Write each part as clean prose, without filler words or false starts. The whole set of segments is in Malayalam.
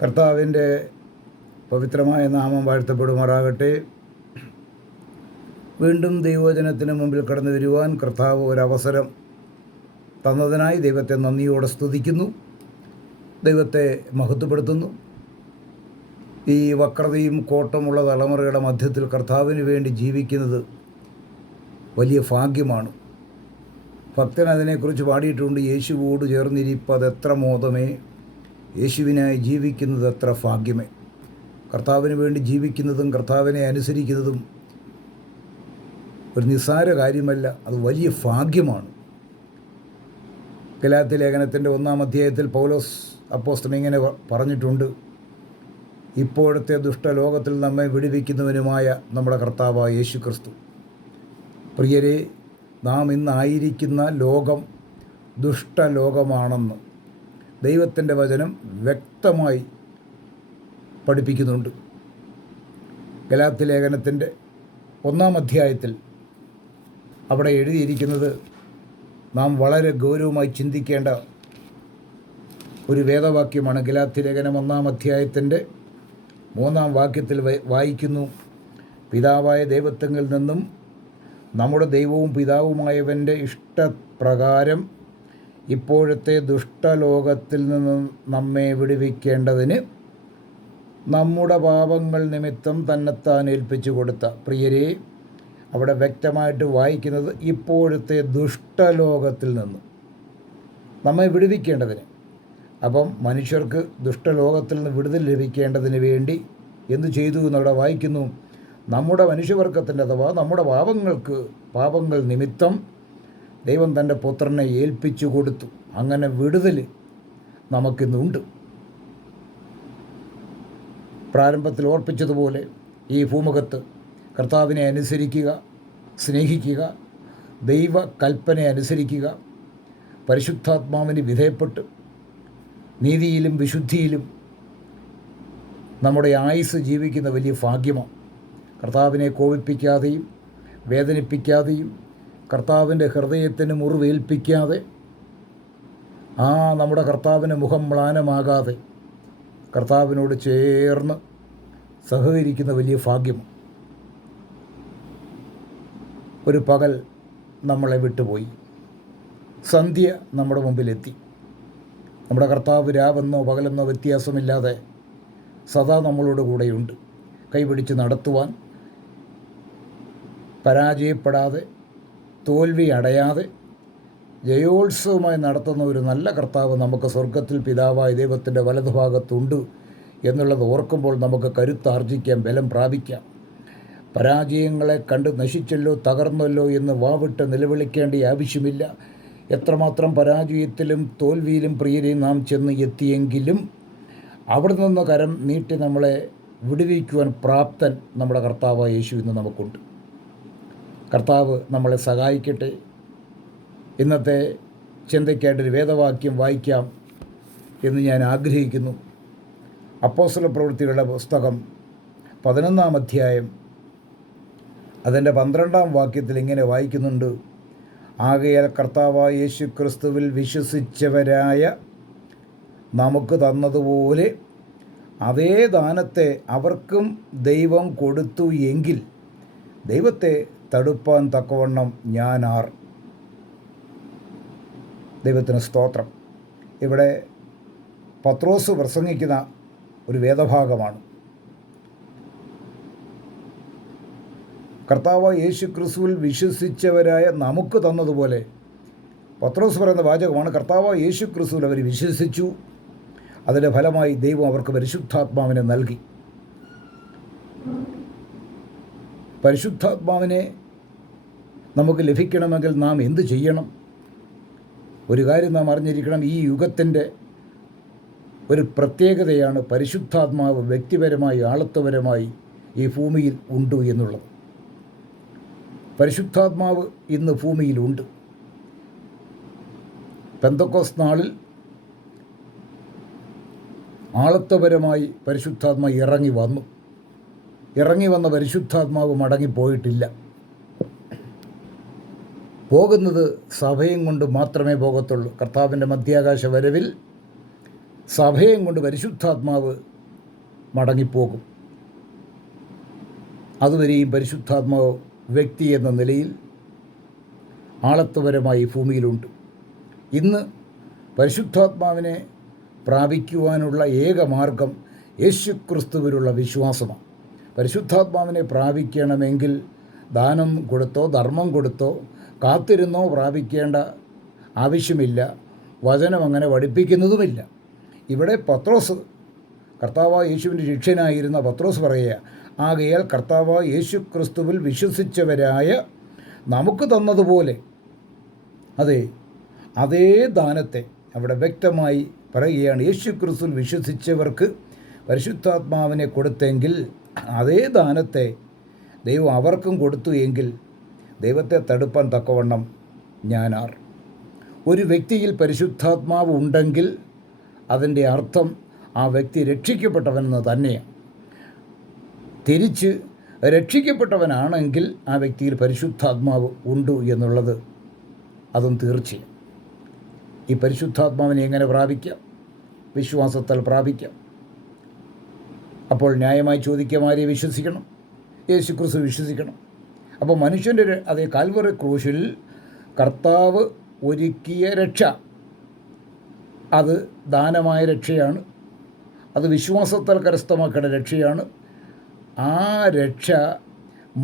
കർത്താവിൻ്റെ പവിത്രമായ നാമം വാഴ്ത്തപ്പെടുമാറാകട്ടെ. വീണ്ടും ദൈവവചനത്തിന് മുമ്പിൽ കടന്നു വരുവാൻ കർത്താവ് ഒരവസരം തന്നതിനായി ദൈവത്തെ നന്ദിയോടെ സ്തുതിക്കുന്നു, ദൈവത്തെ മഹത്വപ്പെടുത്തുന്നു. ഈ വക്രതയും കോട്ടമുള്ള തലമുറയുടെ മധ്യത്തിൽ കർത്താവിന് വേണ്ടി ജീവിക്കുന്നത് വലിയ ഭാഗ്യമാണ്. ഭക്തൻ അതിനെക്കുറിച്ച് പാടിയിട്ടുണ്ട്, യേശുവോട് ചേർന്നിരിപ്പതെത്ര മോദമേ, യേശുവിനായി ജീവിക്കുന്നത് എത്ര ഭാഗ്യമേ. കർത്താവിന് വേണ്ടി ജീവിക്കുന്നതും കർത്താവിനെ അനുസരിക്കുന്നതും ഒരു നിസ്സാര കാര്യമല്ല, അത് വലിയ ഭാഗ്യമാണ്. ഗലാത്യ ലേഖനത്തിൻ്റെ 1-ാം അധ്യായത്തിൽ പൗലോസ് അപ്പോസ്തലൻ ഇങ്ങനെ പറഞ്ഞിട്ടുണ്ട്, ഇപ്പോഴത്തെ ദുഷ്ടലോകത്തിൽ നമ്മെ വിടുവിക്കുന്നവനുമായ നമ്മുടെ കർത്താവായ യേശു ക്രിസ്തു. പ്രിയരെ, നാം ഇന്നായിരിക്കുന്ന ലോകം ദുഷ്ടലോകമാണെന്ന് ദൈവത്തിൻ്റെ വചനം വ്യക്തമായി പഠിപ്പിക്കുന്നുണ്ട്. ഗലാത്യ ലേഖനത്തിൻ്റെ 1-ാം അധ്യായത്തിൽ അവിടെ എഴുതിയിരിക്കുന്നത് നാം വളരെ ഗൗരവമായി ചിന്തിക്കേണ്ട ഒരു വേദവാക്യമാണ്. ഗലാത്യ ലേഖനം 1-ാം അധ്യായത്തിൻ്റെ 3-ാം വാക്യത്തിൽ വായിക്കുന്നു, പിതാവായ ദൈവത്തിങ്കിൽ നിന്നും നമ്മുടെ ദൈവവും പിതാവുമായവൻ്റെ ഇഷ്ടപ്രകാരം ഇപ്പോഴത്തെ ദുഷ്ടലോകത്തിൽ നിന്ന് നമ്മെ വിടുവിക്കേണ്ടതിന് നമ്മുടെ പാപങ്ങൾ നിമിത്തം തന്നെത്താൻ ഏൽപ്പിച്ചു കൊടുത്ത. പ്രിയരെ, അവിടെ വ്യക്തമായിട്ട് വായിക്കുന്നത് ഇപ്പോഴത്തെ ദുഷ്ടലോകത്തിൽ നിന്ന് നമ്മെ വിടുവിക്കേണ്ടതിന്. അപ്പം മനുഷ്യർക്ക് ദുഷ്ടലോകത്തിൽ നിന്ന് വിടുതൽ ലഭിക്കേണ്ടതിന് വേണ്ടി എന്തു ചെയ്തു എന്നവിടെ വായിക്കുന്നു, നമ്മുടെ മനുഷ്യവർഗത്തിൻ്റെ അഥവാ നമ്മുടെ പാപങ്ങൾ നിമിത്തം ദൈവം തൻ്റെ പുത്രനെ ഏൽപ്പിച്ചു കൊടുത്തു. അങ്ങനെ വിടുതൽ നമുക്കിന്നുണ്ട്. പ്രാരംഭത്തിൽ ഓർപ്പിച്ചതുപോലെ ഈ ഭൂമുഖത്ത് കർത്താവിനെ അനുസരിക്കുക, സ്നേഹിക്കുക, ദൈവ കൽപ്പന അനുസരിക്കുക, പരിശുദ്ധാത്മാവിന് വിധേയപ്പെട്ട് നീതിയിലും വിശുദ്ധിയിലും നമ്മുടെ ആയുസ് ജീവിക്കുന്ന വലിയ ഭാഗ്യമാണ്. കർത്താവിനെ കോപിപ്പിക്കാതെയും വേദനിപ്പിക്കാതെയും കർത്താവിൻ്റെ ഹൃദയത്തിന് മുറിവേൽപ്പിക്കാതെ നമ്മുടെ കർത്താവിന് മുഖം മ്ലാനമാകാതെ കർത്താവിനോട് ചേർന്ന് സഹകരിക്കുന്ന വലിയ ഭാഗ്യം. ഒരു പകൽ നമ്മളെ വിട്ടുപോയി, സന്ധ്യ നമ്മുടെ മുമ്പിലെത്തി. നമ്മുടെ കർത്താവ് രാവെന്നോ പകലെന്നോ വ്യത്യാസമില്ലാതെ സദാ നമ്മളോട് കൂടെയുണ്ട്. കൈപിടിച്ച് നടത്തുവാൻ, പരാജയപ്പെടാതെ തോൽവി അടയാതെ ജയോത്സവമായി നടത്തുന്ന ഒരു നല്ല കർത്താവ് നമുക്ക് സ്വർഗത്തിൽ പിതാവായ ദൈവത്തിൻ്റെ വലതുഭാഗത്തുണ്ട് എന്നുള്ളത് ഓർക്കുമ്പോൾ നമുക്ക് കരുത്താർജിക്കാം, ബലം പ്രാപിക്കാം. പരാജയങ്ങളെ കണ്ട് നശിച്ചല്ലോ, തകർന്നല്ലോ എന്ന് വാവിട്ട് നിലവിളിക്കേണ്ട ആവശ്യമില്ല. എത്രമാത്രം പരാജയത്തിലും തോൽവിയിലും പ്രിയരെ നാം ചെന്ന് എത്തിയെങ്കിലും അവിടെ നിന്ന് കരം നീട്ടി നമ്മളെ വിടുവിക്കുവാൻ പ്രാപ്തൻ നമ്മുടെ കർത്താവായ യേശു ഇന്ന് നമുക്കുണ്ട്. കർത്താവ് നമ്മളെ സഹായിക്കട്ടെ. ഇന്നത്തെ ചിന്തയ്ക്കായിട്ടൊരു വേദവാക്യം വായിക്കാം എന്ന് ഞാൻ ആഗ്രഹിക്കുന്നു. അപ്പോസ്തലപ്രവൃത്തികളുടെ പുസ്തകം 11-ാം അധ്യായം അതിൻ്റെ 12-ാം വാക്യത്തിൽ ഇങ്ങനെ വായിക്കുന്നുണ്ട്, ആകയാൽ കർത്താവായ യേശു ക്രിസ്തുവിൽ വിശ്വസിച്ചവരായ നമുക്ക് തന്നതുപോലെ അതേ ദാനത്തെ അവർക്കും ദൈവം കൊടുത്തു എങ്കിൽ ദൈവത്തെ തടുപ്പാൻ തക്കവണ്ണം ഞാൻ ആർ. ദൈവത്തിന് സ്തോത്രം. ഇവിടെ പത്രോസ് പ്രസംഗിക്കുന്ന ഒരു വേദഭാഗമാണ്. കർത്താവായ യേശു ക്രിസ്തുവിൽ വിശ്വസിച്ചവരായ നമുക്ക് തന്നതുപോലെ പത്രോസ് പറയുന്ന വാചകമാണ്. കർത്താവായ യേശു ക്രിസ്തുവിൽ അവർ വിശ്വസിച്ചു, അതിൻ്റെ ഫലമായി ദൈവം അവർക്ക് പരിശുദ്ധാത്മാവിനെ നൽകി. പരിശുദ്ധാത്മാവിനെ നമുക്ക് ലഭിക്കണമെങ്കിൽ നാം എന്ത് ചെയ്യണം? ഒരു കാര്യം നാം അറിഞ്ഞിരിക്കണം, ഈ യുഗത്തിൻ്റെ ഒരു പ്രത്യേകതയാണ് പരിശുദ്ധാത്മാവ് വ്യക്തിപരമായി ആളത്വപരമായി ഈ ഭൂമിയിൽ ഉണ്ട് എന്നുള്ളത്. പരിശുദ്ധാത്മാവ് ഇന്ന് ഭൂമിയിലുണ്ട്. പെന്തക്കോസ്ത് നാളിൽ ആളത്വപരമായി പരിശുദ്ധാത്മാവ് ഇറങ്ങി വന്ന പരിശുദ്ധാത്മാവ് മടങ്ങിപ്പോയിട്ടില്ല. പോകുന്നത് സഭയും കൊണ്ട് മാത്രമേ പോകത്തുള്ളൂ. കർത്താവിൻ്റെ മധ്യാകാശ വരവിൽ സഭയും കൊണ്ട് പരിശുദ്ധാത്മാവ് മടങ്ങിപ്പോകും. അതുവരെയും പരിശുദ്ധാത്മാവ് വ്യക്തി എന്ന നിലയിൽ ആളത്വപരമായി ഭൂമിയിലുണ്ട്. ഇന്ന് പരിശുദ്ധാത്മാവിനെ പ്രാപിക്കുവാനുള്ള ഏക മാർഗം യേശുക്രിസ്തുവിലുള്ള വിശ്വാസമാണ്. പരിശുദ്ധാത്മാവിനെ പ്രാപിക്കണമെങ്കിൽ ദാനം കൊടുത്തോ ധർമ്മം കൊടുത്തോ കാത്തിരുന്നോ പ്രാപിക്കേണ്ട ആവശ്യമില്ല. വചനം അങ്ങനെ പഠിപ്പിക്കുന്നതുമില്ല. ഇവിടെ പത്രോസ്, കർത്താവായ യേശുവിൻ്റെ ശിഷ്യനായിരുന്ന പത്രോസ് പറയുക, ആകയാൽ കർത്താവായ യേശു ക്രിസ്തുവിൽ വിശ്വസിച്ചവരായ നമുക്ക് തന്നതുപോലെ അതേ ദാനത്തെ അവിടെ വ്യക്തമായി പറയുകയാണ്. യേശു ക്രിസ്തുവിൽ വിശ്വസിച്ചവർക്ക് പരിശുദ്ധാത്മാവിനെ കൊടുത്തെങ്കിൽ അതേ ദാനത്തെ ദൈവം അവർക്കും കൊടുത്തു എങ്കിൽ ദൈവത്തെ തടുപ്പാൻ തക്കവണ്ണം ഞാനാർ. ഒരു വ്യക്തിയിൽ പരിശുദ്ധാത്മാവ് ഉണ്ടെങ്കിൽ അതിൻ്റെ അർത്ഥം ആ വ്യക്തി രക്ഷിക്കപ്പെട്ടവനെന്ന് തന്നെയാണ്. തിരിച്ച് രക്ഷിക്കപ്പെട്ടവനാണെങ്കിൽ ആ വ്യക്തിയിൽ പരിശുദ്ധാത്മാവ് ഉണ്ട് എന്നുള്ളത് അതും തീർച്ചയാണ്. ഈ പരിശുദ്ധാത്മാവിനെ എങ്ങനെ പ്രാപിക്കാം? വിശ്വാസത്താൽ പ്രാപിക്കാം. അപ്പോൾ ന്യായമായി ചോദിക്കാം, ആരെ വിശ്വസിക്കണം? യേശുക്രിസ്തു വിശ്വസിക്കണം. അപ്പോൾ മനുഷ്യൻ്റെ അതേ കാൽവറി ക്രൂശിൽ കർത്താവ് ഒരുക്കിയ രക്ഷ, അത് ദാനമായ രക്ഷയാണ്. അത് വിശ്വാസത്താൽ കരസ്ഥമാക്കേണ്ട രക്ഷയാണ്. ആ രക്ഷ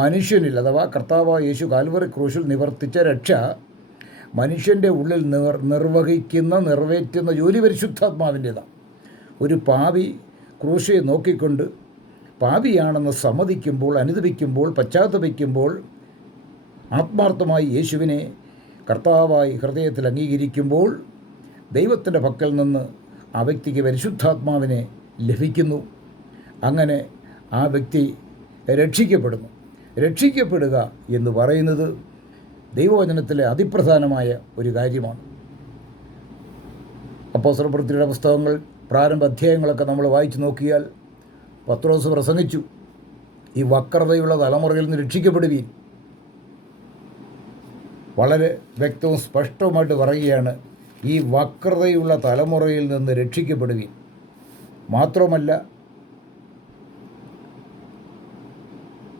മനുഷ്യനിൽ, അഥവാ കർത്താവായ യേശു കാൽവറി ക്രൂശിൽ നിവർത്തിച്ച രക്ഷ മനുഷ്യൻ്റെ ഉള്ളിൽ നിറവേറ്റുന്ന ജോലി പരിശുദ്ധാത്മാവിൻ്റേതാണ്. ഒരു പാപി ക്രൂശയെ നോക്കിക്കൊണ്ട് പാപിയാണെന്ന് സമ്മതിക്കുമ്പോൾ, അനുദപിക്കുമ്പോൾ, പശ്ചാത്തപിക്കുമ്പോൾ, ആത്മാർത്ഥമായി യേശുവിനെ കർത്താവായി ഹൃദയത്തിൽ അംഗീകരിക്കുമ്പോൾ ദൈവത്തിൻ്റെ പക്കൽ നിന്ന് ആ വ്യക്തിക്ക് പരിശുദ്ധാത്മാവിനെ ലഭിക്കുന്നു. അങ്ങനെ ആ വ്യക്തി രക്ഷിക്കപ്പെടുന്നു. രക്ഷിക്കപ്പെടുക എന്ന് പറയുന്നത് ദൈവവചനത്തിലെ അതിപ്രധാനമായ ഒരു കാര്യമാണ്. അപ്പോസ്തലപ്രവൃത്തിയുടെ പുസ്തകങ്ങൾ പ്രാരംഭ അധ്യായങ്ങളൊക്കെ നമ്മൾ വായിച്ചു നോക്കിയാൽ പത്രോസ് പ്രസംഗിച്ചു, ഈ വക്രതയുള്ള തലമുറയിൽ നിന്ന് രക്ഷിക്കപ്പെടുവീൻ. വളരെ വ്യക്തവും സ്പഷ്ടവുമായിട്ട് പറയുകയാണ്, ഈ വക്രതയുള്ള തലമുറയിൽ നിന്ന് രക്ഷിക്കപ്പെടുവീൻ. മാത്രമല്ല,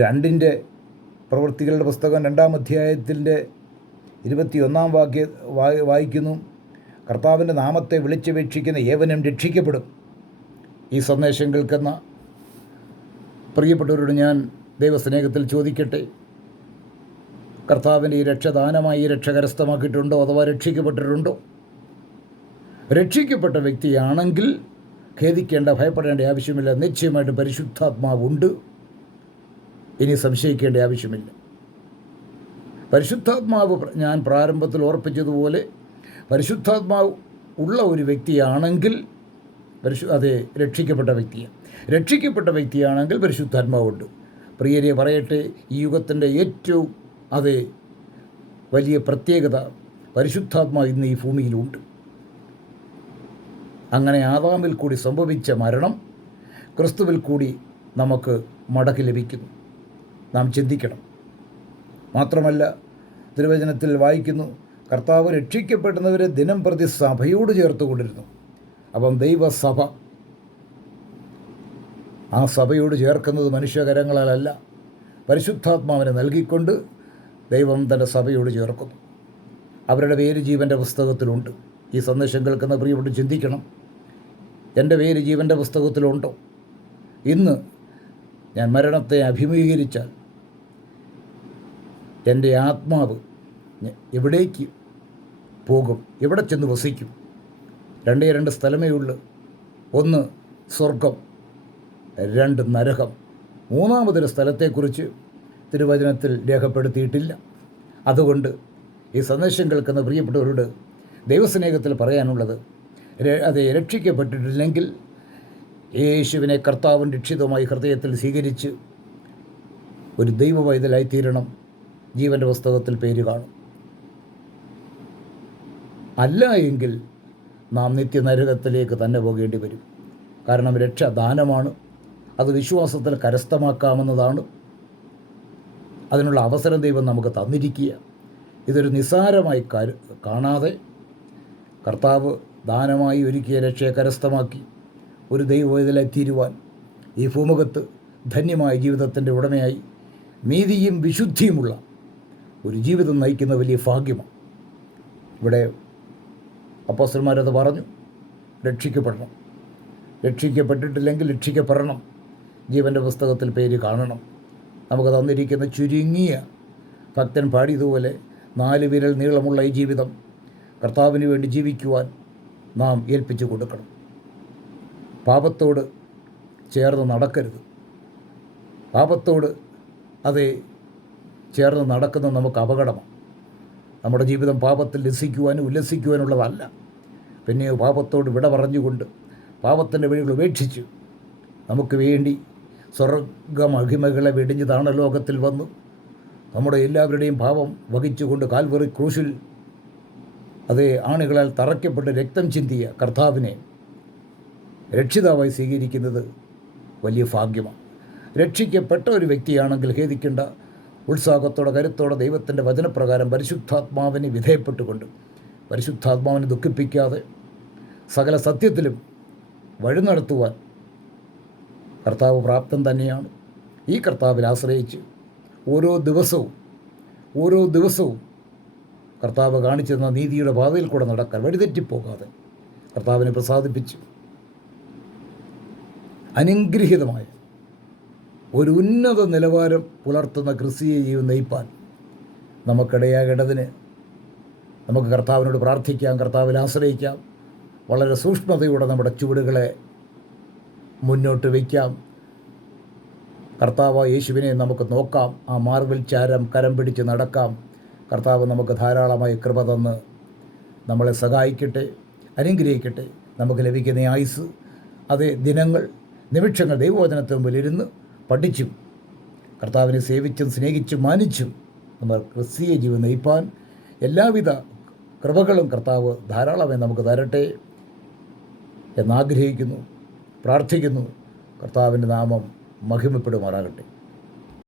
2 പ്രവൃത്തികളുടെ പുസ്തകം 2-ാം അധ്യായത്തിൻ്റെ 21-ാം വായിക്കുന്നു, കർത്താവിൻ്റെ നാമത്തെ വിളിച്ചപേക്ഷിക്കുന്ന ഏവനും രക്ഷിക്കപ്പെടും. ഈ സന്ദേശം കേൾക്കുന്ന പ്രിയപ്പെട്ടവരോട് ഞാൻ ദൈവസ്നേഹത്തിൽ ചോദിക്കട്ടെ, കർത്താവിൻ്റെ ഈ രക്ഷദാനമായി ഈ രക്ഷ കരസ്ഥമാക്കിയിട്ടുണ്ടോ, അഥവാ രക്ഷിക്കപ്പെട്ടിട്ടുണ്ടോ? രക്ഷിക്കപ്പെട്ട വ്യക്തിയാണെങ്കിൽ ഖേദിക്കേണ്ട, ഭയപ്പെടേണ്ട ആവശ്യമില്ല. നിശ്ചയമായിട്ട് പരിശുദ്ധാത്മാവുണ്ട്. ഇനി സംശയിക്കേണ്ട ആവശ്യമില്ല. പരിശുദ്ധാത്മാവ്, ഞാൻ പ്രാരംഭത്തിൽ ഓർപ്പിച്ചതുപോലെ, പരിശുദ്ധാത്മാവ് ഉള്ള ഒരു വ്യക്തിയാണെങ്കിൽ രക്ഷിക്കപ്പെട്ട വ്യക്തിയാണ്. രക്ഷിക്കപ്പെട്ട വ്യക്തിയാണെങ്കിൽ പരിശുദ്ധാത്മാവുണ്ട്. പ്രിയരെ പറയട്ടെ, ഈ യുഗത്തിൻ്റെ ഏറ്റവും വലിയ പ്രത്യേകത പരിശുദ്ധാത്മാവ് ഇന്ന് ഈ ഭൂമിയിലുണ്ട്. അങ്ങനെ ആദാമിൽ കൂടി സംഭവിച്ച മരണം ക്രിസ്തുവിൽ കൂടി നമുക്ക് മടക്കി ലഭിക്കുന്നു. നാം ചിന്തിക്കണം. മാത്രമല്ല, തിരുവചനത്തിൽ വായിക്കുന്നു, കർത്താവ് രക്ഷിക്കപ്പെടുന്നവരെ ദിനം പ്രതി സഭയോട് ചേർത്തുകൊണ്ടിരുന്നു. അപ്പം ദൈവസഭ, ആ സഭയോട് ചേർക്കുന്നത് മനുഷ്യകരങ്ങളാലല്ല, പരിശുദ്ധാത്മാവിനെ നൽകിക്കൊണ്ട് ദൈവം തൻ്റെ സഭയോട് ചേർക്കുന്നു. അവരുടെ പേര് ജീവൻ്റെ പുസ്തകത്തിലുണ്ട്. ഈ സന്ദേശം കേൾക്കുന്ന പ്രിയപ്പെട്ട് ചിന്തിക്കണം, എൻ്റെ പേര് ജീവൻ്റെ പുസ്തകത്തിലുണ്ടോ? ഇന്ന് ഞാൻ മരണത്തെ അഭിമുഖീകരിച്ചാൽ എൻ്റെ ആത്മാവ് എവിടേക്ക് പോകും? എവിടെ ചെന്ന് വസിക്കും? 2 സ്ഥലമേ ഉള്ളൂ. 1 സ്വർഗം, 2 നരകം. 3-മതൊരു സ്ഥലത്തെക്കുറിച്ച് തിരുവചനത്തിൽ രേഖപ്പെടുത്തിയിട്ടില്ല. അതുകൊണ്ട് ഈ സന്ദേശം കേൾക്കുന്ന പ്രിയപ്പെട്ടവരോട് ദൈവസ്നേഹത്തിൽ പറയാനുള്ളത്, രക്ഷിക്കപ്പെട്ടിട്ടില്ലെങ്കിൽ യേശുവിനെ കർത്താവും രക്ഷിതമായി ഹൃദയത്തിൽ സ്വീകരിച്ച് ഒരു ദൈവവൈതലായിത്തീരണം. ജീവൻ്റെ പുസ്തകത്തിൽ പേര് കാണും. അല്ല എങ്കിൽ നാം നിത്യനരകത്തിലേക്ക് തന്നെ പോകേണ്ടി വരും. കാരണം രക്ഷ ദാനമാണ്, അത് വിശ്വാസത്തിൽ കരസ്ഥമാക്കാവുന്നതാണ്. അതിനുള്ള അവസരം ദൈവം നമുക്ക് തന്നിരിക്കുക. ഇതൊരു നിസ്സാരമായി കാണാതെ കർത്താവ് ദാനമായി ഒരുക്കിയ രക്ഷയെ കരസ്ഥമാക്കി ഒരു ദൈവവേദലായി തീരുവാൻ ഈ ഭൂമുഖത്ത് ധന്യമായ ജീവിതത്തിൻ്റെ ഉടമയായി നീതിയും വിശുദ്ധിയുമുള്ള ഒരു ജീവിതം നയിക്കുന്ന വലിയ ഭാഗ്യമാണ്. ഇവിടെ അപ്പോസ്തലന്മാരത് പറഞ്ഞു, രക്ഷിക്കപ്പെടണം, രക്ഷിക്കപ്പെട്ടിട്ടില്ലെങ്കിൽ രക്ഷിക്കപ്പെടണം, ജീവൻ്റെ പുസ്തകത്തിൽ പേര് കാണണം. നമുക്ക് തന്നിരിക്കുന്ന ചുരുങ്ങിയ ഭക്തൻ പാടിയതുപോലെ 4 വിരൽ നീളമുള്ള ഈ ജീവിതം കർത്താവിന് വേണ്ടി ജീവിക്കുവാൻ നാം ഏൽപ്പിച്ചു കൊടുക്കണം. പാപത്തോട് ചേർന്ന് നടക്കരുത്. പാപത്തോട് അതേ ചേർന്ന് നടക്കുന്ന നമുക്ക് അപകടമാണ്. നമ്മുടെ ജീവിതം പാപത്തിൽ രസിക്കുവാനും ഉല്ലസിക്കുവാനുള്ളതല്ല. പിന്നെ പാപത്തോട് വിട പറഞ്ഞുകൊണ്ട് പാപത്തിൻ്റെ വഴികൾ ഉപേക്ഷിച്ച് നമുക്ക് വേണ്ടി സ്വർഗമഹിമകളെ വെടിഞ്ഞ് ലോകത്തിൽ വന്നു നമ്മുടെ എല്ലാവരുടെയും പാപം വഹിച്ചുകൊണ്ട് കാൽവറി ക്രൂശിൽ അതേ ആണികളാൽ തറയ്ക്കപ്പെട്ട് രക്തം ചിന്തിയ കർത്താവിനെ രക്ഷിതാവായി സ്വീകരിക്കുന്നത് വലിയ ഭാഗ്യമാണ്. രക്ഷിക്കപ്പെട്ട ഒരു വ്യക്തിയാണെങ്കിൽ ഖേദിക്കേണ്ട, ഉത്സാഹത്തോടെ കരുത്തോടെ ദൈവത്തിൻ്റെ വചനപ്രകാരം പരിശുദ്ധാത്മാവിനെ വിധേയപ്പെട്ടുകൊണ്ട് പരിശുദ്ധാത്മാവിനെ ദുഃഖിപ്പിക്കാതെ സകല സത്യത്തിലും വഴി നടത്തുവാൻ കർത്താവ് പ്രാപ്തൻ തന്നെയാണ്. ഈ കർത്താവിൽ ആശ്രയിച്ച് ഓരോ ദിവസവും കർത്താവ് കാണിച്ചിരുന്ന നീതിയുടെ പാതയിൽ കൂടെ നടക്കാൻ വഴിതെറ്റിപ്പോകാതെ കർത്താവിനെ പ്രസാദിപ്പിച്ച് അനുഗ്രഹീതമായ ഒരു ഉന്നത നിലവാരം പുലർത്തുന്ന ക്രിസ്തീയ ജീവിതം നയിപ്പാൻ നമുക്കിടയാകേണ്ടതിന് നമുക്ക് കർത്താവിനോട് പ്രാർത്ഥിക്കാം, കർത്താവിൽ ആശ്രയിക്കാം. വളരെ സൂക്ഷ്മതയോടെ നമ്മുടെ ചുവടുകളെ മുന്നോട്ട് വയ്ക്കാം. കർത്താവ് യേശുവിനെ നമുക്ക് നോക്കാം, ആ മാർവിൽ ചാരം കരം പിടിച്ച് നടക്കാം. കർത്താവ് നമുക്ക് ധാരാളമായി കൃപ തന്ന് നമ്മളെ സഹായിക്കട്ടെ, അനുഗ്രഹിക്കട്ടെ. നമുക്ക് ലഭിക്കുന്ന ആയുസ്, അതേ ദിനങ്ങൾ, നിമിഷങ്ങൾ ദൈവവചനത്തിന് മുമ്പിൽ ഇരുന്ന് പഠിച്ചും കർത്താവിനെ സേവിച്ചും സ്നേഹിച്ചും മാനിച്ചും നമ്മൾ ക്രിസ്തീയ ജീവിതം നയിപ്പാൻ എല്ലാവിധ കൃപകളും കർത്താവ് ധാരാളമായി നമുക്ക് തരട്ടെ എന്നാഗ്രഹിക്കുന്നു, പ്രാർത്ഥിക്കുന്നു. കർത്താവിൻ്റെ നാമം മഹിമപ്പെടുമാറാകട്ടെ.